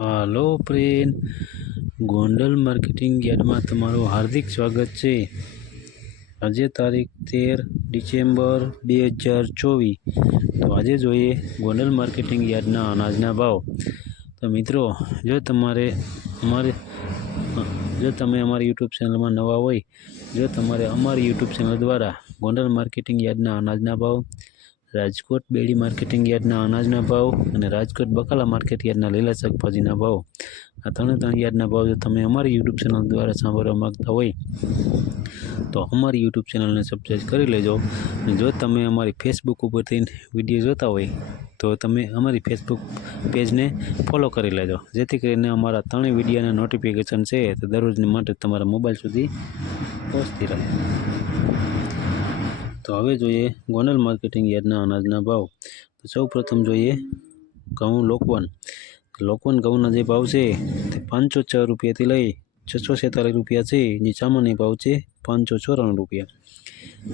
હાલો friend, Gondal marketing યાર્ડમાં તમારું હાર્દિક સ્વાગત છે। આજે તારીખ 13 ડિસેમ્બર 2024। તો આજે જોઈએ ગોંડલ માર્કેટિંગ યાર્ડના અનાજના ભાવ। તો મિત્રો, જો તમે અમારી યુટ્યુબ ચેનલમાં નવા હોય, જો તમારે અમારી યુટ્યુબ ચેનલ દ્વારા ગોંડલ માર્કેટિંગ યાર્ડના અનાજના ભાવ, રાજકોટ બેડી માર્કેટિંગ યાર્ડના અનાજના ભાવ અને રાજકોટ બકાલા માર્કેટ યાર્ડના લીલા શાકભાજીના ભાવ, આ ત્રણ યાર્ડના ભાવ જો તમે અમારી યુટ્યુબ ચેનલ દ્વારા સાંભળવા માગતા હોય તો અમારી યુટ્યુબ ચેનલને સબસ્ક્રાઈબ કરી લેજો। અને જો તમે અમારી ફેસબુક ઉપરથી વિડીયો જોતા હોય તો તમે અમારી ફેસબુક પેજને ફોલો કરી લેજો, જેથી કરીને અમારા ત્રણેય વિડીયોના નોટિફિકેશન છે તો દરરોજની માટે તમારા મોબાઈલ સુધી પહોંચતી રહે। તો હવે જોઈએ ગોંડલ માર્કેટિંગ યાર્ડના અનાજના ભાવ। તો સૌ પ્રથમ જોઈએ ઘઉં લોકવન ઘઉંના જે ભાવ છે તે 504 રૂપિયાથી લઈ 646 રૂપિયા છે, જે સામાન્ય ભાવ છે 594 રૂપિયા।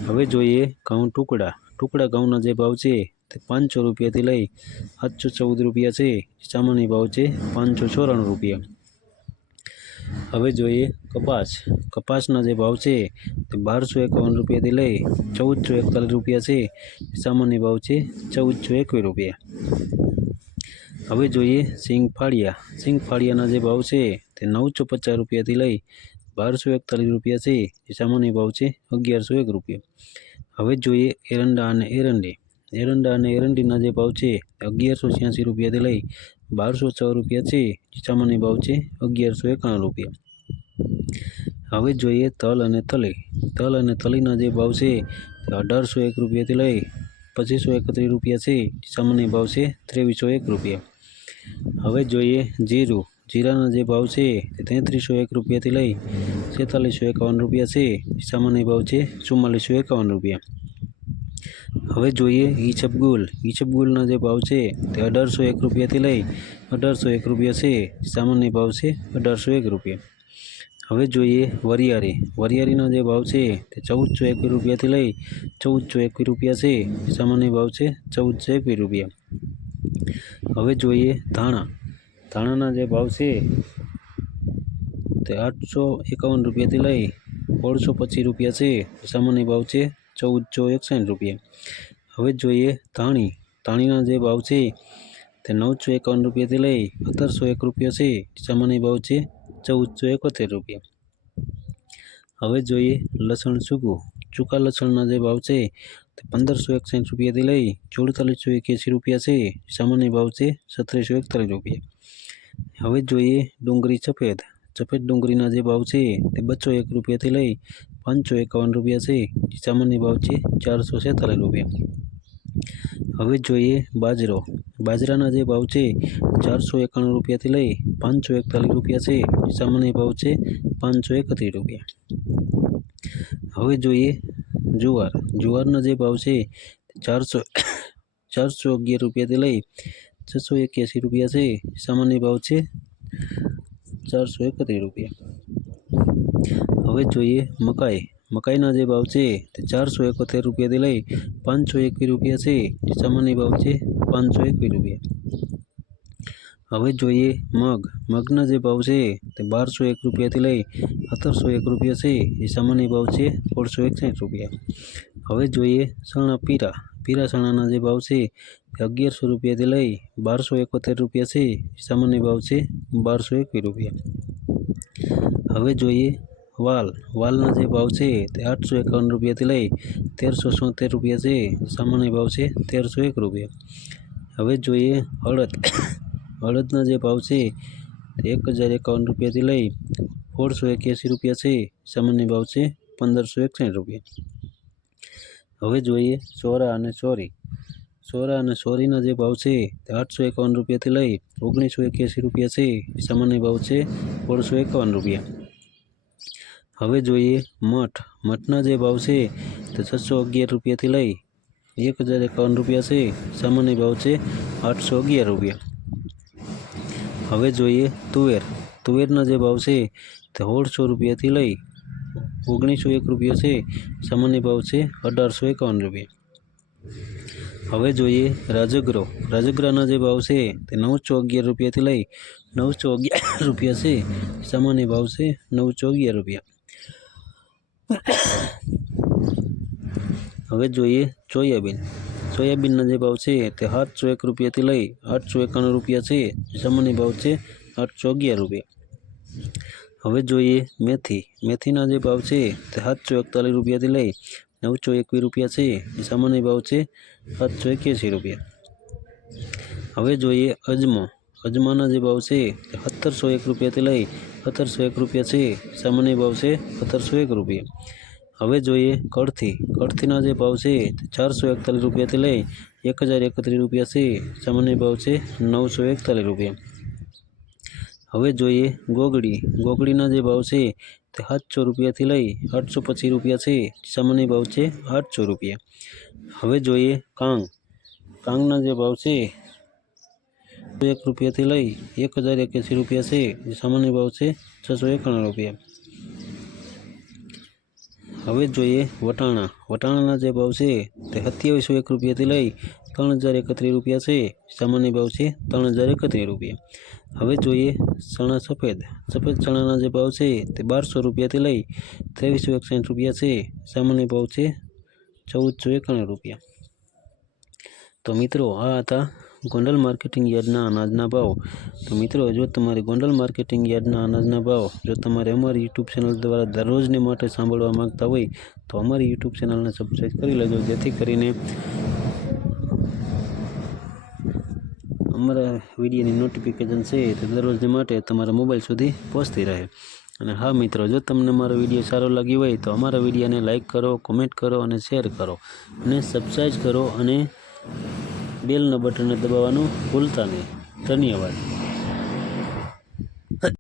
હવે જોઈએ ઘઉં ટુકડા ઘઉંના જે ભાવ છે તે 500 રૂપિયાથી લઈ 714 રૂપિયા છે, સામાન્ય ભાવ છે 594 રૂપિયા। હવે જોઈએ કપાસના જે ભાવ છે તે 1251 રૂપિયાથી લઈ 1441 રૂપિયા છે, સામાન્ય ભાવ છે 1421 રૂપિયા। હવે જોઈએ સિંગ ફાળિયાના જે ભાવ છે તે 950 રૂપિયાથી લઈ 1241 રૂપિયા છે, સામાન્ય ભાવ છે 1101 રૂપિયા। હવે જોઈએ એરંડા અને એરંડીના જે ભાવ છે 1186 રૂપિયાથી લઈ 1206 રૂપિયા છે, સામાન્ય ભાવ છે 1151 રૂપિયા। હવે જોઈએ તલ અને તલીના જે ભાવ છે તે 1801 રૂપિયાથી લઈ 2531 રૂપિયા છે, સામાન્ય ભાવ છે 2301 રૂપિયા। હવે જોઈએ જીરાના જે ભાવ છે તે 3301 રૂપિયાથી લઈ 4651 રૂપિયા છે, સામાન્ય ભાવ છે 4451 રૂપિયા। હવે જોઈએ ઈસબગુલના જે ભાવ છે તે 1801 રૂપિયાથી લઈ 1801 રૂપિયા છે, સામાન્ય ભાવ છે 1801 રૂપિયા। હવે જોઈએ વરિયાળીના જે ભાવ છે તે 1421 રૂપિયાથી લઈ 1421 રૂપિયા છે, સામાન્ય ભાવ છે 1421 રૂપિયા। હવે જોઈએ ધાણાના જે ભાવ છે તે 851 રૂપિયાથી લઈ 1625 રૂપિયા છે, સામાન્ય ભાવ છે 1461 રૂપિયા। હવે જોઈએ ધાણીના જે ભાવ છે તે 951 રૂપિયાથી લઈ 1701 રૂપિયા છે, સામાન્ય ભાવ છે 1471 રૂપિયા। હવે જોઈએ લસણ સૂકા લસણના જે ભાવ છે તે 1561 રૂપિયાથી લઈ 4481 રૂપિયા છે, સામાન્ય ભાવ છે 1741 રૂપિયા। હવે જોઈએ ડુંગળી સફેદ ડુંગળીના જે ભાવ છે તે 201 રૂપિયાથી લઈ 551 રૂપિયા છે, સામાન્ય ભાવ છે 447 રૂપિયા। હવે જોઈએ બાજરાના જે ભાવ છે 491 રૂપિયાથી લઈ 541 રૂપિયા છે, સામાન્ય ભાવ છે 531 રૂપિયા। હવે જોઈએ જુવારના જે ભાવ છે 411 રૂપિયાથી લઈ 681 રૂપિયા છે, સામાન્ય ભાવ છે 431 રૂપિયા। હવે જોઈએ મકાઈના જે ભાવ છે તે 471 રૂપિયાથી લઈ 521 રૂપિયા છે, સામાન્ય ભાવ છે 521 રૂપિયા। હવે જોઈએ મગના જે ભાવ છે તે 1201 રૂપિયાથી લઈ 1701 રૂપિયા છે, સામાન્ય ભાવ છે 461 રૂપિયા। હવે જોઈએ પીળા ચણાના જે ભાવ છે તે 1100 રૂપિયાથી લઈ 1271 રૂપિયા છે, સામાન્ય ભાવ છે 1221 રૂપિયા। હવે જોઈએ વાલના જે ભાવ છે તે 851 રૂપિયાથી લઈ 1376 રૂપિયા છે, સામાન્ય ભાવ છે 1301 રૂપિયા। હવે જોઈએ હળદના જે ભાવ છે તે 1051 રૂપિયાથી લઈ 1681 રૂપિયા છે, સામાન્ય ભાવ છે 1561 રૂપિયા। હવે જોઈએ સોરા અને સોરીના જે ભાવ છે તે 851 રૂપિયાથી લઈ 1981 રૂપિયા છે, સામાન્ય ભાવ છે 1651 રૂપિયા। હવે જોઈએ મઠના જે ભાવ છે તે 611 રૂપિયાથી લઈ 1051 રૂપિયા છે, સામાન્ય ભાવ છે 811 રૂપિયા। હવે જોઈએ તુવેરના જે ભાવ છે તે 1600 રૂપિયાથી લઈ 1901 રૂપિયા છે, સામાન્ય ભાવ છે 1851 રૂપિયા। હવે જોઈએ રાજગરો. રાજગરાના જે ભાવ છે તે 911 રૂપિયાથી લઈ 911 રૂપિયા છે. સામાન્ય ભાવ છે 911 રૂપિયા. હવે જોઈએ સોયાબીન. સોયાબીનના જે ભાવ છે તે 701 રૂપિયાથી લઈ 891 રૂપિયા છે. સામાન્ય ભાવ છે 811 રૂપિયા. હવે જોઈએ મેથી. મેથીના જે ભાવ છે તે 741 રૂપિયાથી લઈ 921 રૂપિયા છે. સામાન્ય ભાવ છે 781 રૂપિયા. હવે જોઈએ અજમો. અજમાના જે ભાવ છે તે 1701 રૂપિયાથી લઈ 1701 રૂપિયા છે. સામાન્ય ભાવ છે 1701 રૂપિયા. હવે જોઈએ કળથી. કળથીના જે ભાવ છે તે 441 રૂપિયાથી લઈ 1031 રૂપિયા છે. સામાન્ય ભાવ છે 941 રૂપિયા. હવે જોઈએ ગોગડી. ગોગડીના જે ભાવ છે તે 700 રૂપિયાથી લઈ 825 રૂપિયા છે. સામાન્ય ભાવ છે 800 રૂપિયા. હવે જોઈએ કાંગ. કાંગના જે ભાવ છે 1 રૂપિયાથી લઈ 1081 રૂપિયા છે. સામાન્ય ભાવ છે 691 રૂપિયા. હવે જોઈએ વટાણા. વટાણાના જે ભાવ છે તે 2701 રૂપિયાથી લઈ 3031 રૂપિયા છે. સામાન્ય ભાવ છે 3031 રૂપિયા. હવે જોઈએ ચણા સફેદ. સફેદ ચણાના જે ભાવ છે તે 1200 રૂપિયાથી લઈ 2361 રૂપિયા છે. સામાન્ય ભાવ છે 1491 રૂપિયા. તો મિત્રો આ હતા ગોંડલ માર્કેટિંગ યાર્ડના અનાજના ભાવ. તો મિત્રો જો તમારે ગોંડલ માર્કેટિંગ યાર્ડના અનાજના ભાવ જો તમારે અમારી યુટ્યુબ ચેનલ દ્વારા દરરોજને માટે સાંભળવા માંગતા હોય તો અમારી યુટ્યુબ ચેનલને સબસ્ક્રાઈબ કરી લેજો, જેથી કરીને અમારા વિડીયોની નોટિફિકેશન છે તે દરરોજને માટે તમારા મોબાઈલ સુધી પહોંચતી રહે. અને હા મિત્રો, જો તમને મારો વિડીયો સારો લાગ્યો હોય તો અમારા વિડીયોને લાઇક કરો, કોમેન્ટ કરો અને શેર કરો અને સબસ્ક્રાઈબ કરો અને બેલના બટનને દબાવવાનું ભૂલતા નહીં. ધન્યવાદ.